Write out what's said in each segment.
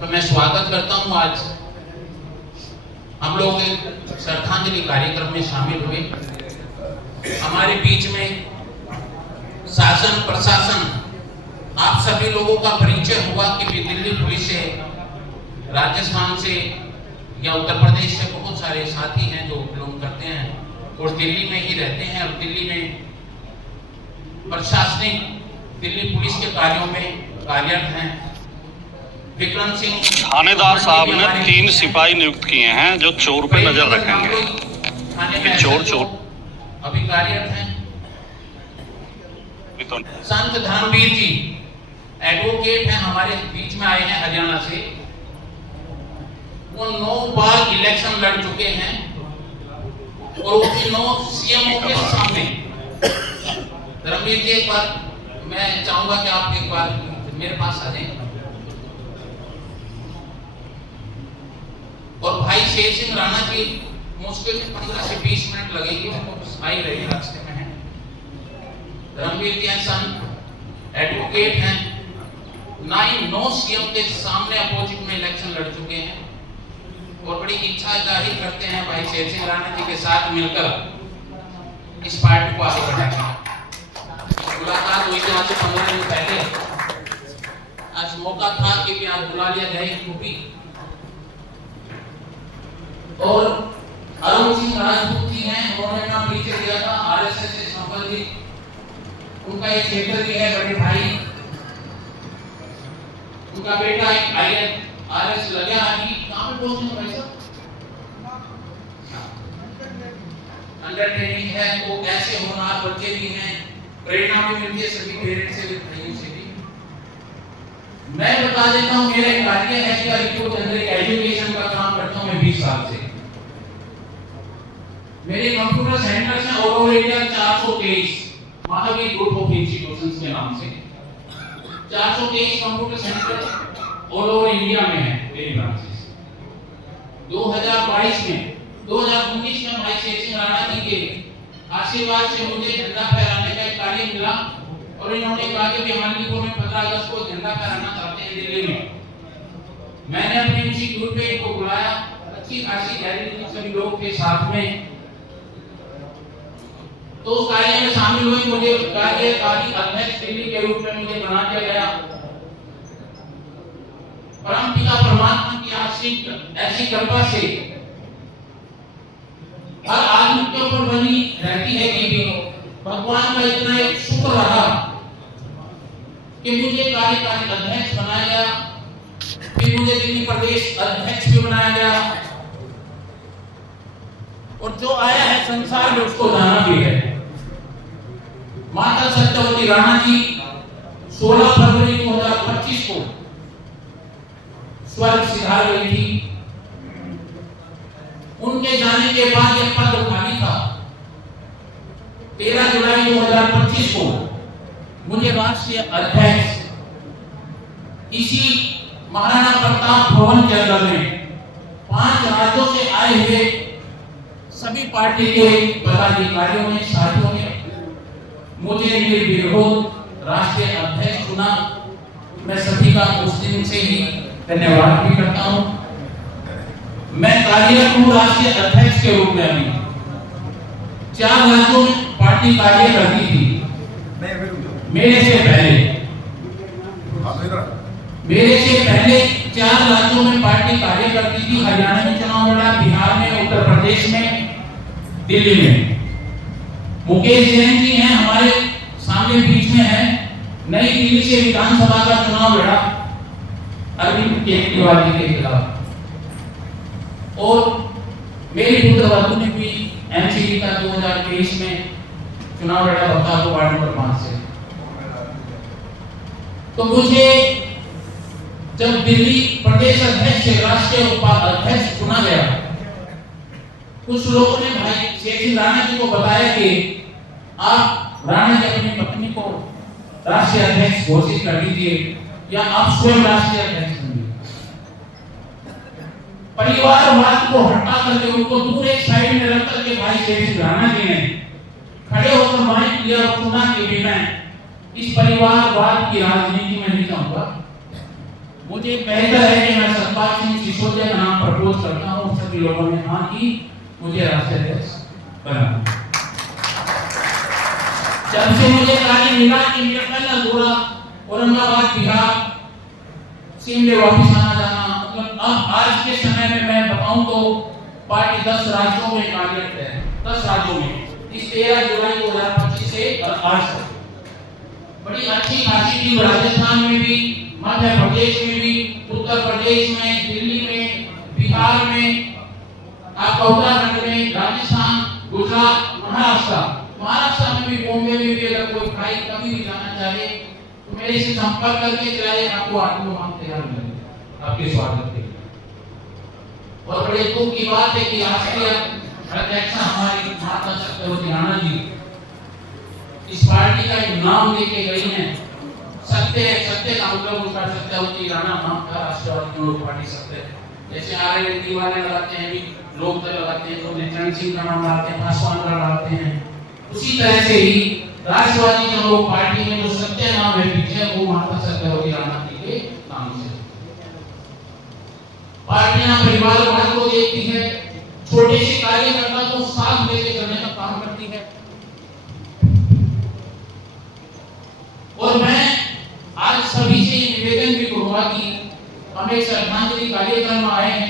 तो मैं स्वागत करता हूं। आज हम लोग एक श्रद्धांजलि कार्यक्रम में शामिल हुए। हमारे बीच में शासन प्रशासन आप सभी लोगों का परिचय हुआ कि दिल्ली पुलिस से, राजस्थान से या उत्तर प्रदेश से बहुत सारे साथी हैं जो बिलोंग करते हैं और दिल्ली में ही रहते हैं और दिल्ली में प्रशासनिक दिल्ली पुलिस के कार्यों में कार्यरत हैं। विक्रम सिंह थानेदार साहब ने 3 सिपाही नियुक्त किए हैं जो चोर पे नजर रखेंगे कि चोर अभी कार्यरत हैं। संत धर्मवीर जी एडवोकेट हैं, हमारे बीच में आए हैं हरियाणा से। वो 9 बार इलेक्शन लड़ चुके हैं और वो 9 सीएमओ के सामने। धर्मवीर जी, एक बार मैं चाहूंगा कि आप एक बार मेरे पास आ जाएं। और भाई शेर सिंह राणा जी मुश्किल से 15 से 20 मिनट लगेंगे, वो आ ही रहे रास्ते में हैं। धर्मवीर जी संत एडवोकेट हैं, 9 सीएम के सामने अपोजिट में इलेक्शन लड़ चुके हैं और बड़ी इच्छा जाहिर करते हैं भाई शेर सिंह राणा जी के साथ मिलकर इस पार्टी को आगे बढ़ाएंगे। मुलाकात हुई थी आज से 15 दिन पहले। आज मौका था कि भी आज बुला लिया जाए खूबी। और अरुण सिंह राजपूत जी हैं, उन्होंने नाम नीचे दिया था आरएसएस से संबंधित। उनका एक क्षेत्र भी है बड़े भाई, उनका बेटा एक आरएस लगा अभी कहां पे पहुंचे भाई साहब, अंडर ट्रेनिंग है। तो ऐसे होनहार बच्चे भी हैं, प्रेरणा भी मिलती है सभी पेरेंट्स से भी, भाइयों से भी। मैं बता देता हूं, मेरा कार्य है कि रिपोर्ट जनरिक एजुकेशन का काम करता हूं मैं 20 साल से। मेरे कंप्यूटर सेंटर्स हैं all over India 423 Mahavir group of institutions के नाम से 423 computer centre all over India में है मेरी ब्रांचेस। 2022 में 2019 में भाई शेर सिंह राणा जी के आशीर्वाद से मुझे झंडा फहराने का एक कार्य मिला और इन्होंने कहा कि भिवानीपुर में 15 अगस्त को झंडा फहराना चाहते हैं दिल्ली में। मैंने अपने इंस्टीट्यूट पे इनको बुलाया, अच्छी खासी गैलरी सभी लोग के साथ में, तो उस कार्य में शामिल हुए। मुझे कार्यकारी अध्यक्ष दिल्ली के रूप में मुझे बना दिया गया। परमपिता परमात्मा की ऐसी कृपा से हर आदमी के ऊपर बनी रहती है कि भगवान का इतना एक शुक्र रहा कि मुझे कार्यकारी अध्यक्ष बनाया गया, फिर मुझे दिल्ली प्रदेश अध्यक्ष भी बनाया गया और जो आया है संसार में उसको जाना भी है। माता सत्यवती राणा जी 16 फरवरी 2025 को स्वर्ग सिधार गई थी। उनके जाने के बाद यह पद खाली था। 13 जुलाई 2025 को मुझे राष्ट्रीय अध्यक्ष इसी महाराणा प्रताप भवन के अंदर में 5 राज्यों से आए हुए सभी पार्टी के पदाधिकारियों ने, साथियों ने मुझे निर्विरोध राष्ट्रीय अध्यक्ष चुना। मैं सभी का उस दिन से ही धन्यवाद भी करता हूं। मैं कार्यरत हूं राष्ट्रीय अध्यक्ष के रूप में। अभी 4 राज्यों में पार्टी कार्य करती थी मेरे से पहले 4 राज्यों में पार्टी कार्य करती थी। हरियाणा में चुनाव लड़ा, बिहार में, उत्तर प्रदेश में, दिल्ली में। मुकेश जैन जी हैं हमारे सामने बीच में है, नई दिल्ली से विधानसभा का चुनाव लड़ा अरविंद केजरीवाल जी के खिलाफ। और मेरी पुत्रवधू ने भी एमसीडी का 2023 में चुनाव लड़ा बख्तारपुर वार्ड नंबर 5 से। तो मुझे जब दिल्ली प्रदेश अध्यक्ष से राष्ट्रीय उपाध्यक्ष चुना गया, कुछ लोगों ने भाई शेर सिंह राणा जी को बताया कि आप राणा जी अपनी पत्नी को राष्ट्रीय अध्यक्ष घोषित कर दीजिए या आप स्वयं राष्ट्रीय अध्यक्ष बनिए। परिवारवाद को हटा करके उनको दूर एक साइड में रख करके भाई शेर सिंह राणा जी ने खड़े होकर माइक लिया और चुना कि भी मैं इस परिवारवाद की राजनीति में नहीं जाऊंगा। मुझे बेहतर है कि मैं सतपाल सिंह सिसोदिया का नाम प्रपोज करता हूँ। सभी लोगों ने हाँ की, मुझे राष्ट्रीय अध्यक्ष बना। जब से मुझे कार्य मिला कि मेरा पहला दौरा औरंगाबाद बिहार शिमले वापस आना जाना, मतलब अब आज के समय में मैं बताऊं तो पार्टी 10 राज्यों में कार्यरत है। 10 राज्यों में इस 13 जुलाई 2025 से आज तक बड़ी अच्छी खासी टीम राजस्थान में भी, मध्य प्रदेश में भी, उत्तर प्रदेश में, दिल्ली में, बिहार में, आपका उत्तराखंड में, राजस्थान, गुजरात, महाराष्ट्र में भी, बॉम्बे में भी अगर कोई भाई कभी भी जाना चाहे तो मेरे से संपर्क करके चलाए, आपको आत्म हम तैयार मिलेंगे आपके स्वागत के लिए। और बड़े दुख की बात है कि राष्ट्रीय अध्यक्ष हमारी माता सत्यवती राणा जी इस पार्टी का एक नाम लेके गई हैं। सत्य का मतलब उनका सत्यवती राणा नाम था, राष्ट्रवादी लोक पार्टी सत्य। जैसे आरएलडी वाले लगाते हैं, भी लोग लगाते हैं, तो नित्यानंद सिंह का नाम लगाते हैं, पासवान का लगाते हैं। उसी तरह से ही राष्ट्रवादी लोक पार्टी में जो सत्य नाम है पीछे, वो माता सत्यवती राणा जी के नाम से। पार्टियां परिवारवाद को देखती है, छोटे से कार्यकर्ता को साथ लेके चलने का काम करती है। और मैं आज सभी से निवेदन भी करूंगा कि हम एक श्रद्धांजलि कार्यक्रम में आए हैं।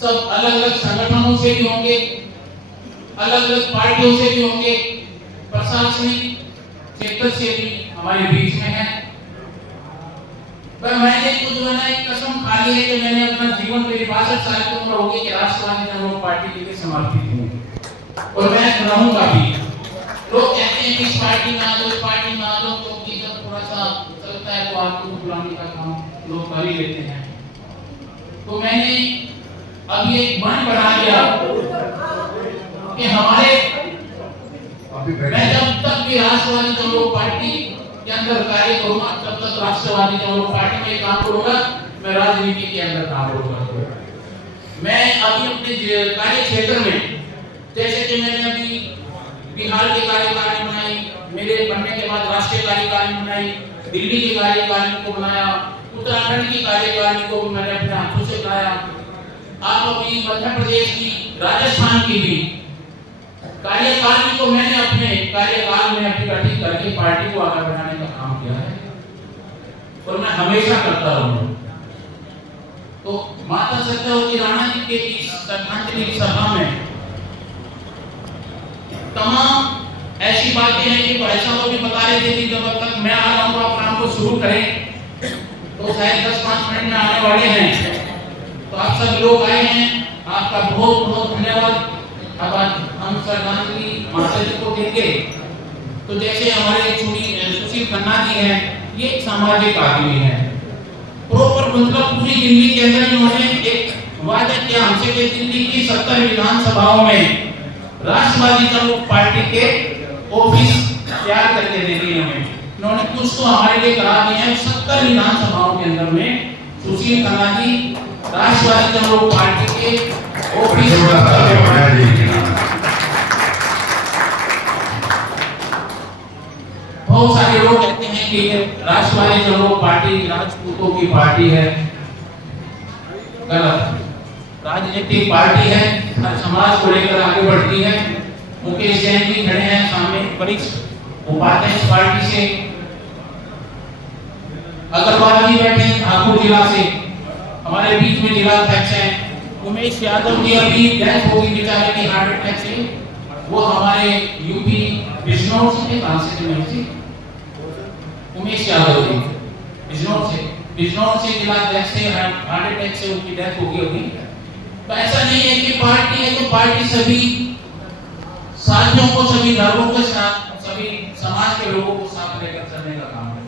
सब अलग अलग संगठनों से भी होंगे, अलग अलग पार्टियों से भी होंगे, प्रशासनिक क्षेत्र से भी हमारे बीच में है। पर मैंने तो जो है एक कसम खा ली है कि मैंने अपना जीवन मेरी 62 साल की उम्र होगी कि राष्ट्रवादी लोक पार्टी के लिए समर्पित हूँ और मैं रहूंगा भी। लोग कहते हैं कि इस पार्टी में आ जाओ, इस पार्टी में आ जाओ, क्योंकि जब थोड़ा सा चलता है तो आपको बुलाने का काम लोग कर ही लेते हैं। तो मैंने अब ये मन बना लिया कि हमारे मैं जब तक भी राष्ट्रवादी लोक पार्टी के अंदर कार्य करूंगा, तब तक राष्ट्रवादी लोक पार्टी में काम करूंगा, मैं राजनीति के अंदर काम करूंगा। मैं अभी अपने कार्य क्षेत्र में, जैसे कि मैंने अभी बिहार की कार्यकारिणी बनाई, मेरे बनने के बाद राष्ट्रीय कार्यकारिणी बनाई, दिल्ली की कार्यकारिणी को बनाया, उत्तराखंड की कार्यकारिणी को भी मैंने अपने हाथों से बनाया। आप अभी मध्य प्रदेश की, राजस्थान की भी कार्यकारिणी को मैंने अपने कार्यकाल में अभी गठित करके पार्टी को आगे बढ़ाने का काम किया है और मैं हमेशा करता रहूंगा। तो माता सत्यवती राणा जी के इस श्रद्धांजलि सभा में तमाम ऐसी बातें हैं कि भाई साहब भी बता रहे थे कि जब तक मैं आ रहा हूँ आप काम को शुरू करें, तो शायद 10-5 मिनट में आने वाले हैं। तो आप सब लोग आए हैं, आपका बहुत बहुत धन्यवाद। अब हम श्रद्धांजलि माता जी को देंगे। तो जैसे हमारे सुशील खन्ना जी हैं, ये एक सामाजिक आदमी है, प्रॉपर मतलब पूरी दिल्ली के अंदर इन्होंने एक वादा किया हमसे कि दिल्ली की 70 विधानसभाओं में राष्ट्रवादी लोक पार्टी के ऑफिस तैयार करके दे दिए हमें। इन्होंने कुछ तो हमारे लिए करा दिया है। 70 विधानसभाओं के अंदर में सुशील खन्ना जी राष्ट्रवादी लोक पार्टी के ऑफिस। बहुत सारे लोग कहते हैं कि राष्ट्रवादी लोक पार्टी राजपूतों की पार्टी है। गलत। राजनीतिक पार्टी है, हर समाज को लेकर आगे बढ़ती है। मुकेश जैन भी खड़े हैं सामने, वरिष्ठ उपाध्यक्ष पार्टी से। अग्रवाल जी बैठे हैं ठाकुर जिला से, हमारे बीच में जिला अध्यक्ष हैं। उमेश यादव जी अभी डेथ होगी बेचारे की हार्ट अटैक से, वो हमारे यूपी बिजनौर से, कहां से थे? उमेश यादव जी बिजनौर से जिला अध्यक्ष से हार्ट अटैक से उनकी डेथ होगी अभी। तो ऐसा नहीं है कि पार्टी है तो पार्टी सभी साथियों को, सभी धर्मों के साथ, सभी समाज के लोगों को साथ लेकर चलने का काम है।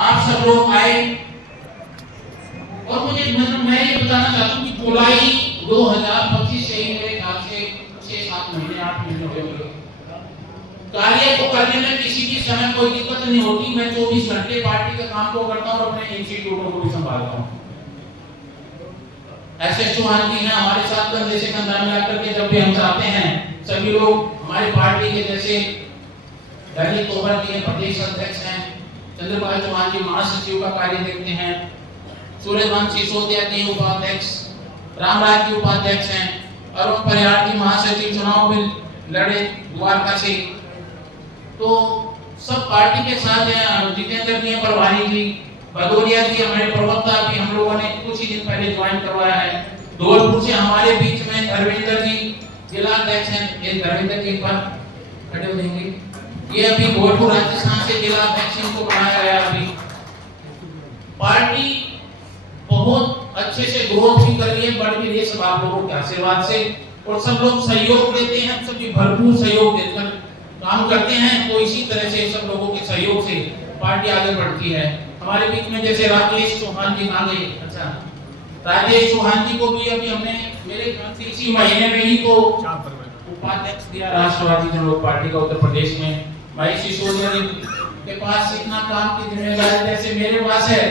आप सब लोग आए और मुझे मैं ये बताना चाहता हूँ कि जुलाई 2025 से ही मेरे ख्याल से 6-7 महीने 8 महीने हो गए कार्य को करने में किसी भी समय कोई दिक्कत नहीं होती। मैं 24 घंटे पार्टी के काम को करता हूँ और अपने इंस्टीट्यूटों को भी संभालता हूँ। एसएसओ आंटी हैं हमारे साथ कंधे से कंधा मिला करके जब भी हम चाहते हैं, सभी लोग हमारी पार्टी के जैसे दलीप तोमर जी प्रदेश अध्यक्ष हैं, चंद्रपाल चौहान जी महासचिव का कार्य देखते हैं, सूर्यवंशी सिसोदिया के उपाध्यक्ष, रामराज की उपाध्यक्ष हैं, अरुण परिहार की महासचिव चुनाव में लड़े द्वारका से। तो सब पार्टी के साथ हैं। जितेंद्र जी, प्रभारी जी, भदौरिया जी हमारे प्रवक्ता भी हम लोगों ने कुछ ही दिन पहले ज्वाइन करवाया है। धौलपुर से हमारे बीच में धर्मेंद्र जी जिला अध्यक्ष हैं। ये धर्मेंद्र जी पर खड़े हो जाएंगे। ये अभी धौलपुर राजस्थान से जिला अध्यक्ष इनको बनाया गया। अभी पार्टी बहुत अच्छे से ग्रोथ भी कर रही है, बढ़ भी रही है, सब आप लोगों के आशीर्वाद से। और सब लोग सहयोग देते हैं, सभी भरपूर सहयोग देकर काम करते हैं। तो इसी तरह से सब लोगों के सहयोग से पार्टी आगे बढ़ती है। हमारे बीच में जैसे राजेश चौहान जी आ गए। अच्छा, राजेश चौहान जी को भी अभी हमने मेरे ख्याल से इसी महीने में ही तो उपाध्यक्ष दिया राष्ट्रवादी जनता पार्टी का उत्तर प्रदेश में। भाई सिसोदिया जी के पास इतना काम की जिम्मेदारी जैसे मेरे पास है,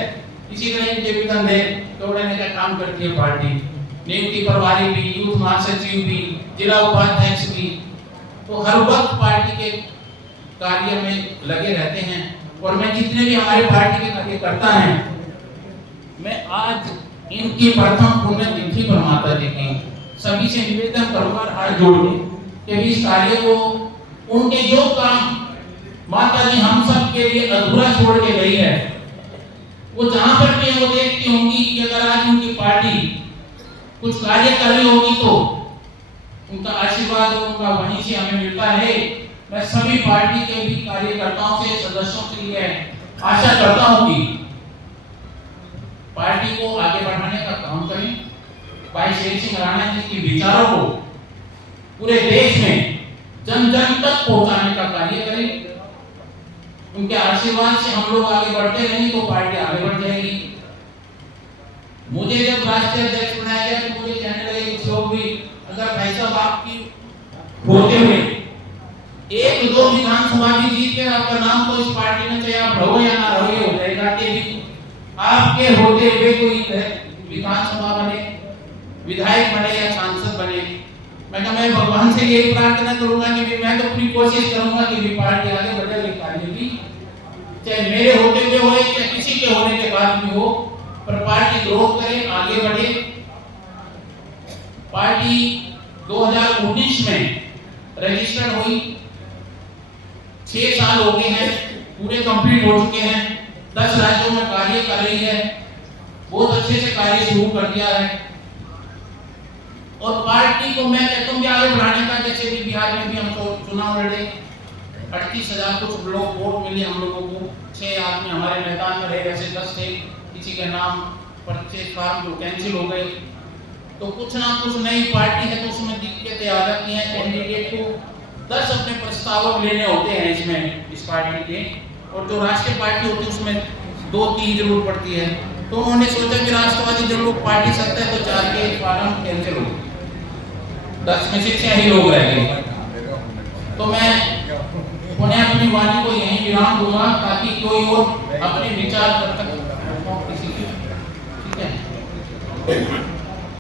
इसी तरह इनके भी कंधे तोड़ने का काम करती है पार्टी। नियुक्ति प्रभारी भी, यूथ महासचिव भी, जिला उपाध्यक्ष भी, तो हर वक्त पार्टी के कार्य में लगे रहते हैं। और मैं जितने भी हमारे पार्टी के कार्यकर्ता हैं, मैं आज इनकी प्रथम पुण्यतिथि पर माता जी की सभी से निवेदन करूंगा हाथ जोड़ के कि इस कार्य को उनके जो काम माता जी हम सब के लिए अधूरा छोड़ के गई है, वो जहां पर भी वो देखती होंगी कि अगर आज उनकी पार्टी कुछ कार्य कर रही होगी तो उनका आशीर्वाद और उनका वहीं से हमें मिलता है। मैं सभी पार्टी के भी कार्यकर्ताओं से, सदस्यों से ये आशा करता हूं कि पार्टी को आगे बढ़ाने का काम करें। भाई शेर सिंह राणा जी के विचारों को पूरे देश में जन जन तक पहुंचाने का कार्य करें। उनके आशीर्वाद से हम लोग आगे बढ़ते रहेंगे तो पार्टी आगे बढ़ जाएगी। मुझे जब राष्ट्रीय अध्यक्ष बनाया गया तो मुझे कहने लगे कुछ लोग भी, अगर भाई साहब आपकी होते हुए एक दो विधानसभा भी जीत के आपका नाम तो इस पार्टी में, चाहे आप रहो या ना रहो, ये हो जाएगा कि भी आपके होते हुए कोई विधानसभा बने, विधायक बने या सांसद बने। मैं भगवान से यही प्रार्थना करूंगा कि मैं तो पूरी कोशिश करूंगा कि भी पार्टी आगे बढ़े, कार्य भी चाहे मेरे होते हुए हो चाहे किसी के होने के बाद भी हो, पर पार्टी ग्रोथ करे, आगे बढ़े। पार्टी 2019 में रजिस्टर्ड हुई, 6 साल हो गए हैं, पूरे कंप्लीट हो चुके हैं, 10 राज्यों में कार्य कर रही है, बहुत अच्छे से कार्य शुरू कर दिया है। और पार्टी को मैं कहता हूँ कि आगे बढ़ाने का, जैसे भी बिहार में भी हमको चुनाव लड़े, 38,000 कुछ लोग वोट मिले हम लोगों को, 6 आदमी हमारे मैदान में रहे, वैसे 10 थे, किसी के नाम परचेज फार्म जो कैंसिल हो गए। तो कुछ ना कुछ नई पार्टी है तो उसमें दिक्कतें आ जाती हैं। कैंडिडेट को 10 अपने प्रस्तावक लेने होते हैं इसमें, इस पार्टी के, और जो राष्ट्रीय पार्टी होती है उसमें 2-3 जरूर पड़ती है। तो उन्होंने सोचा कि राष्ट्रवादी जब लोग पार्टी सकते हैं तो 4 के फार्म कैंसिल हो, 10 में से 6 ही लोग रह गए। तो मैं उन्हें अपनी वाणी को यहीं विराम दूंगा ताकि कोई और अपने विचार कर सके। ठीक है।